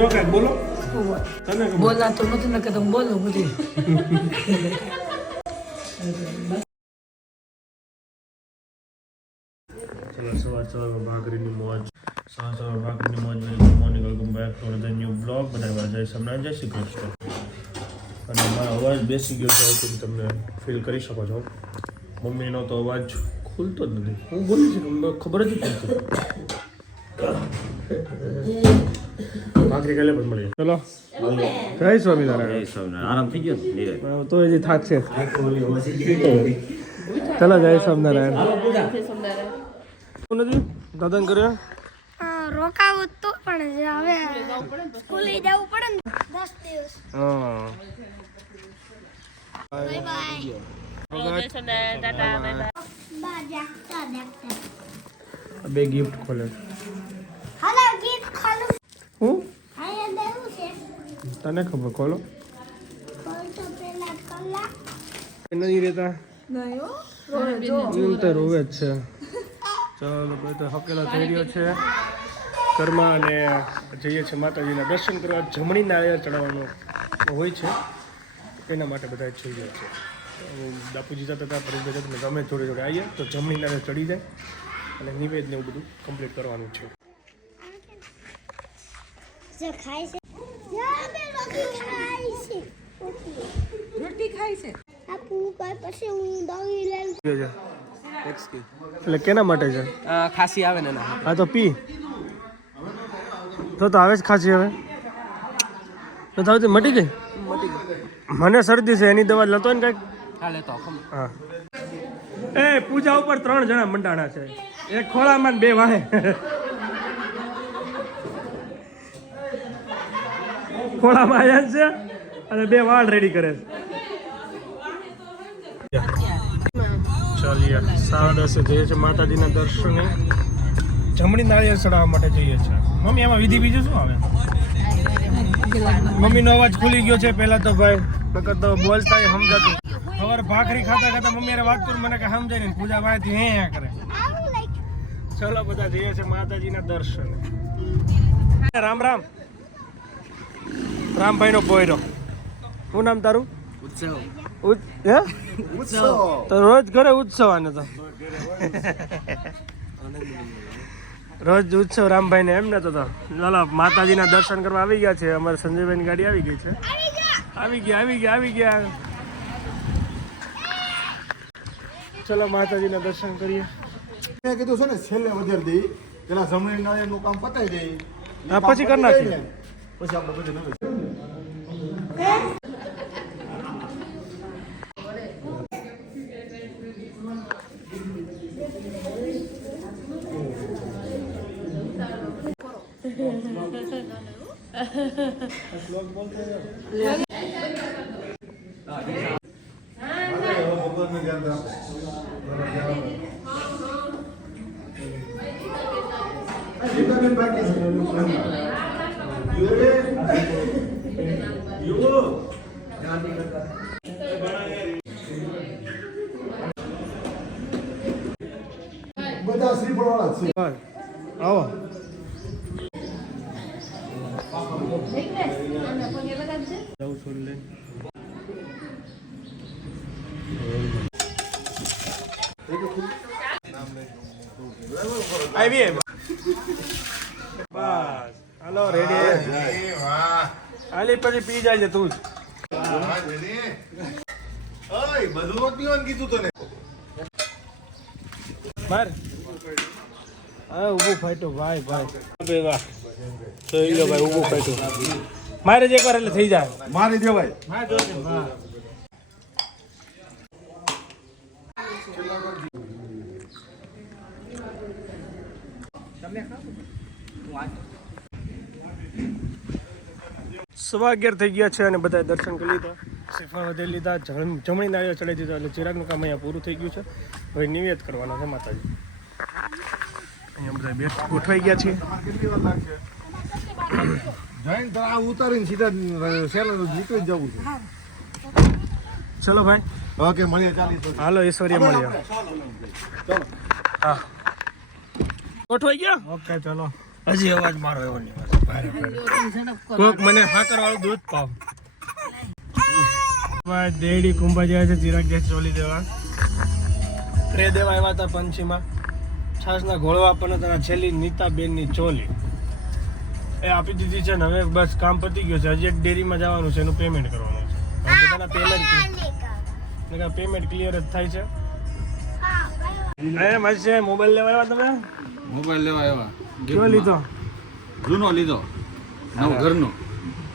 ને કે બોલાતું નથી નકર તો બોલું બધી. ચલો સવાર સવારમાં ભાખરીની મોજ. સવાર સવાર ભાખરીની મોજ good morning welcome back to new blog. બનાવવા જય સમરાજ જય શ્રી કૃષ્ણ. અને મારો અવાજ બેસી ગયો છે તેથી તમે ફીલ કરી શકો છો. મમ્મીનો તો અવાજ ખુલતો જ નથી. હું બોલું છું તમને ખબર જ નથી. ભાખરી કાલે પણ મળીએ. ચલો. જય સ્વામિનારાયણ. આરામ થઈ ગયો તો હજી થાક છે. ચલો જય સ્વામિનારાયણ. નથી દાદા કર્યા રોકાવું તો પણ હવે સ્કૂલે જવું પડે ને દસ દિવસ. હા. બાય બાય બા ગિફ્ટ ખોલે ગીત ખાલું હું અહીંયા દેવું છે તને ખબર ખોલો કોલ? તો નહીં રહેતા. હું. તો રોવે જ છે. ચાલો ભાઈ તો હકેલો થઈ રહ્યો છે. ઘરમાં અને જઈએ છીએ માતાજીના દર્શન કરવા. જમણી નાળિયેર ચડાવવાનો હોય છે. એના માટે બધા જાય છે. બાપુજી જતા હતા પરેશભાઈ જતા ગમે જોડે જોડે આવીએ. તો જમણી નાળિયેર ચડી જાય અને નિવેદ ને એવું બધું કમ્પ્લીટ કરવાનું છે. જે ખાય છે બે ખાય છે? એટલે કેના માટે છે? ખાંસી આવે ને હા તો પી. તો તો આવે જ ખાંસી હવે. તો તો આવતી મટી ગઈ? મને શરદી છે એની દવા લેતો ને કંઈક? હા લેતો હા. એ પૂજા ઉપર ત્રણ જણા મંડાણા છે. એક ખોળામાં બે વાહે. ખોળામાં આયા છે અને બે વાળ રેડી કરે છે. ચાલીએ સાડા દસે જઈએ છીએ માતાજીના દર્શને. જમણી નાળિયેર ચડાવવા માટે જઈએ છીએ. મમ્મી એમાં વિધિ બીજું શું આવે? મમ્મીનો અવાજ ખુલી ગયો છે, પહેલા તો ભાઈ. નકર તો બોલતા સમજાતું. સવારે ભાખરી ખાતા ખાતા મમ્મી વાત કરું, મને કે સમજાય નહીં. પૂજા વાયથી હે હે કરે. ચલો બધા જઈએ છીએ માતાજીના દર્શન. રામ રામ. રામભાઈ નો પોયરો શું નામ તારું? ઉત્સવ ઉત- હે? તો રોજ ઘરે ઉત્સવ આને તો. રોજ ઉત્સવ રામભાઈ ને એમ ને તો. ચાલો માતાજીના દર્શન કરવા આવી ગયા છે. અમારે સંજયભાઈની ગાડી આવી ગઈ છે. આવી ગયા આવી ગયા આવી ગયા. ચલો માતાજીના દર્શન કરીએ. મેં કીધું છે ને છેલ્લે વધારે દઈ. પેલા જમણી નાળિયેરનું કામ પતાવી દઈ. પછી કરી નાખીએ. પછી આપણે બધું બધા શ્રી વાળા છે. છું લઈને આવી બસ હાલો રેડી હાલી પછી પી જાય તું જ ઓય બધું પીવાનું કીધું તને માર હા ઊભું ફાટ્યું ભાઈ ભાઈ ભેગા જોઈ લો ભાઈ ઊભું ફાટ્યું મારે જ એકવાર એટલે થઈ જાય. મારી દેવાય સવા અગિયાર થઈ ગયા છે અને બધા દર્શન કરી લીધા. શ્રીફળ વધેરી લીધા જમ- જમણી નાળીઓ ચડી દીધા એટલે ચિરાગનું કામ અહીંયા પૂરું થઈ ગયું છે. હવે નિવેદ કરવાના છે માતાજી. અહીંયા બધા બેઠ ગોઠવાઈ ગયા છે જઈને તો આ ઉતારીને સીધા સેલર નીકળી જવું છે. ચલો ભાઈ. ઓકે મળીએ હાલો ઈશ્વરીય મળ્યા હા. ગોઠવાઈ ગયા? ઓકે ચલો. હજી અવાજ મારો એવો નહીં ભારે કોક મને ફાકર વાળું દૂધ પાવ. ભાઈ દેડી કુંભા જાય છે ચિરાગ ગેસ ચોલી દેવા. ટ્રે દેવા આવ્યા હતા પંચીમાં. છાસના ઘોળવા પણ હતા છેલ્લી નીતાબેનની ચોલી. એ આપી દીધી છે ને હવે બસ કામ પતી ગયું છે. હજી એક ડેરીમાં જવાનું છે એનું પેમેન્ટ કરવાનું છે. બધાના પેમેન્ટ પેમેન્ટ ક્લિયર જ થાય છે. એ માસી મોબાઈલ લેવા આવ્યા તમે? મોબાઈલ લેવા આવ્યા. કયો લીધો? જૂનો લીધો. નવ ઘરનો.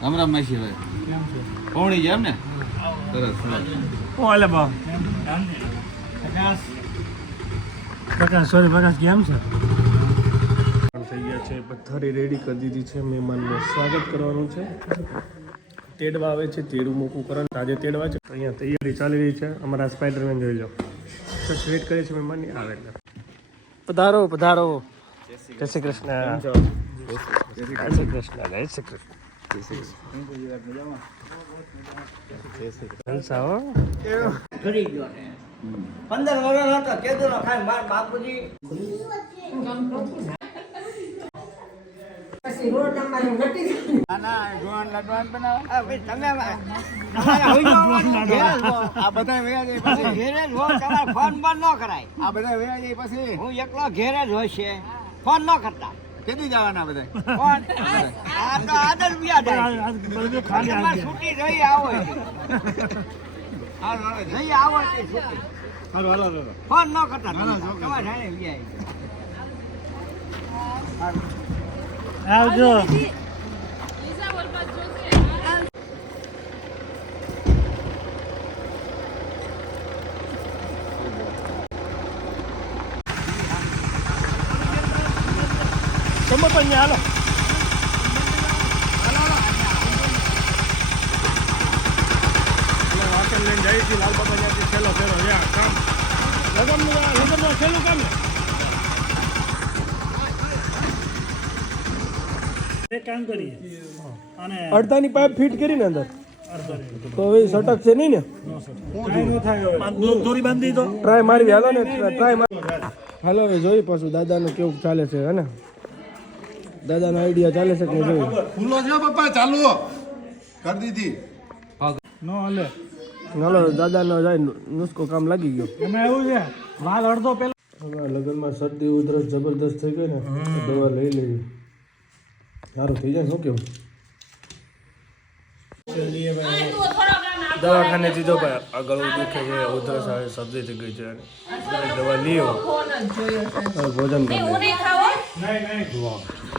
અમરામ માસી હવે. પૌણી ને? સરસ હાલે બા પ્રકાશ. સોરી પ્રકાશ કેમ છે? થઈ ગયા છે. પથ્થારી રેડી કરી દીધી છે મહેમાનનું. સ્વાગત કરવાનું છે. તેડવા આવે છે, તેડું મૂકું કરવાનું આજે તેડવા છે અહીંયા તૈયારી ચાલી રહી છે. અમારા સ્પાઈડરમેન જોઈ લો. બસ વેટ કરે છે મહેમાનની. આવે પધારો પધારો. જય શ્રી કૃષ્ણ. જય શ્રી કૃષ્ણ. જય શ્રી કૃષ્ણ. બાપુજી આ બધા જાય પછી. ઘેર જ. તમારે ફોન બંધ ન કરાય. આ બધા વેયા જાય પછી. હું એકલો ઘેર જ હોય છે. ફોન ન કરતા. કેદી જવાના બધા? ફોન. આ તો આદર વ્યા જાય છે. તમારે છૂટી રહી આવો હાલો હાલો હાલો ફોન ન કરતા. તમારે. આવજો. ચમો પણ હાલો. વાસણ લઈને જાય છે લાલ બાબા ત્યાંથી છેલ્લો ફેરો. કામ. લગન લગનમાં છેલ્લું કામ. ને એક કામ કરીએ. અને અડધાની પાઇપ ફિટ કરીને અંદર. તો હવે સટક છે નહીં ને? દોરી બાંધી તો ટ્રાય મારી હાલો ને ટ્રાય મારી. હાલો હવે જોઈ પાછું દાદાનું કેવું ચાલે છે હે ને? દાદાનો આઈડિયા ચાલે છે કે નહીં જોયું ખુલ્લો છે પપ્પા ચાલુ કરી દીધી. નો હલે. હાલો દાદાનો જાય નુસ્કો કામ લાગી ગયો. એમાં એવું છે વાલ અડધો પેલા લગ્નમાં શરદી ઉધરસ જબરદસ્ત થઈ ગઈ ને દવા લઈ લેવી સારું થઈ જાય શું કેવું દવાખાને દીધો ભાઈ આ ગળું દુખે છે ઉધરસ આવે શરદી થઈ ગઈ છે દવા લીઓ ભોજન કરી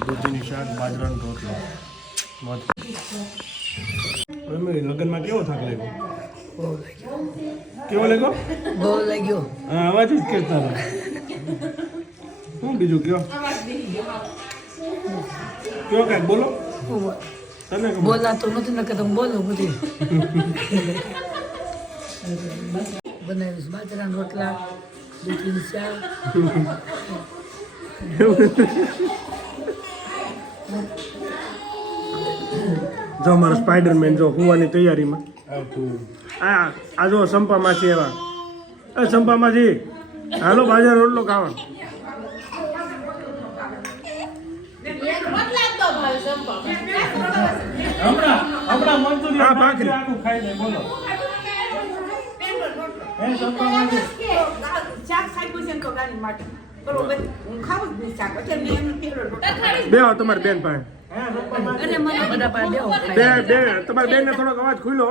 દૂધીની શાક બાજરાનો રોટલો લગ્નમાં કેવો થાક લાગ્યો કેવો લાગ્યો બહુ લાગ્યો હા અવાજ જ કરતા શું બીજું કયો કયો કાંઈક બોલો. તમે કહો. નથી ને હું બોલો બધી. બનાવીશ બાજરાના રોટલા દૂધીની ચા જો અમારો સ્પાઈડરમેન જો હોવાની તૈયારીમાં. આ આ જો સંપામાંથી એવા. એ સંપામાંથી. હાલો બાજાર રોટલો ખાવા હમણાં મંચુરિયન હા, ભાખરી. આખું ખાઈ લે બોલો. શાક ખાઈ છે તો ગાની માટે. બરોબર. હું ખાવું જ નહીં શાક. એટલે મેં એનું તેલ રોટલા બે આવો તમારી બેન પાસે. અને મને બધા પાસે દેવો બે બે તમારી બેન ને થોડોક અવાજ ખુલ્લો